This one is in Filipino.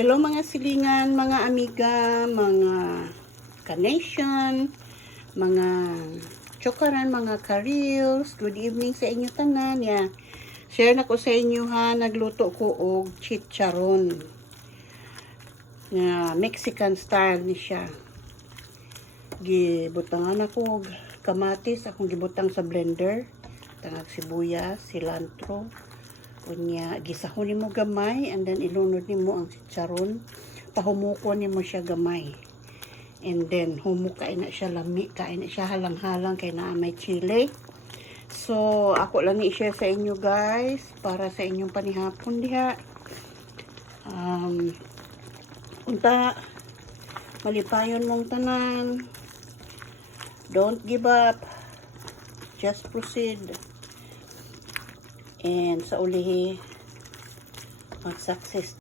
Hello mga silingan, mga amiga, mga kanation, mga chokaran, mga karils. Good evening sa inyo tanan. Yeah. Share na ko sa inyo ha, nagluto ko og chicharon. Na Mexican style ni siya. Gibutangan ako og kamatis, akong gibutang sa blender. Tangag sibuyas, cilantro. Kunya, gisahon nimo gamay and then ilunod nimo ang chicharon. Pahumuko nimo siya gamay. And then humukay na siya lami, kain na siya halang-halang kay naa may chili. So, ako lang i-share sa inyo guys para sa inyong panihapon diha. Unta malipayon mong tanan. Don't give up. Just proceed. And sa ulihi mag-success